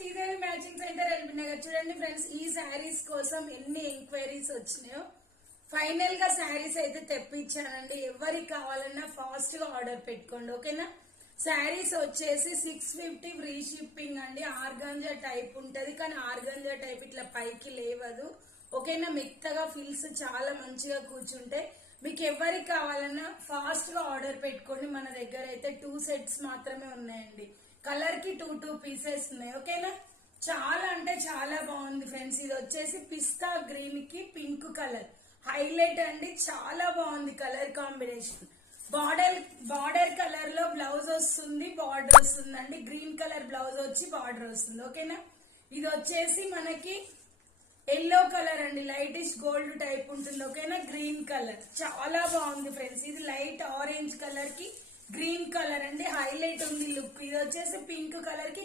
Sridevi matching centre LB Nagar. చూడండి friends, ఈ శారీస్ కోసం ఎన్ని ఎంక్వైరీస్ వచ్చినాయో. ఫైనల్ గా శారీస్ అయితే తెప్పించానండి. ఎవరికి కావాలన్నా ఫాస్ట్ గా ఆర్డర్ పెట్టుకోండి, ఓకేనా. శారీస్ వచ్చేసి 650 ఫ్రీ షిప్పింగ్ అండి. ఆర్గాంజా టైప్ ఉంటది, కానీ ఆర్గాంజా టైప్ ఇట్లా పైకి లేవదు, ఓకేనా. మెత్తగా ఫిల్స్ చాలా మంచిగా కూర్చుంటాయి. మీకు ఎవరికి కావాలన్నా ఫాస్ట్ గా ఆర్డర్ పెట్టుకోండి. మన దగ్గర అయితే 2 సెట్స్ మాత్రమే ఉన్నాయండి. కలర్ కి 2 పీసెస్ ఉన్నాయి, ఓకేనా. చాలా అంటే చాలా బాగుంది ఫ్రెండ్స్. ఇది వచ్చేసి పిస్తా గ్రీన్ కి పింక్ కలర్ హైలైట్ అండి. చాలా బాగుంది కలర్ కాంబినేషన్. బార్డర్ కలర్ లో బ్లౌజ్ వస్తుంది, బార్డర్ వస్తుందండి. గ్రీన్ కలర్ బ్లౌజ్ వచ్చి బార్డర్ వస్తుంది, ఓకేనా. ఇది వచ్చేసి మనకి ఎల్లో కలర్ అండి, లైటిష్ గోల్డ్ టైప్ ఉంటుంది, ఓకేనా. గ్రీన్ కలర్ చాలా బాగుంది ఫ్రెండ్స్. ఇది లైట్ ఆరెంజ్ కలర్ కి గ్రీన్ కలర్ అండి, హైలైట్ ఉంది లుక్. ఇది వచ్చేసి పింక్ కలర్ కి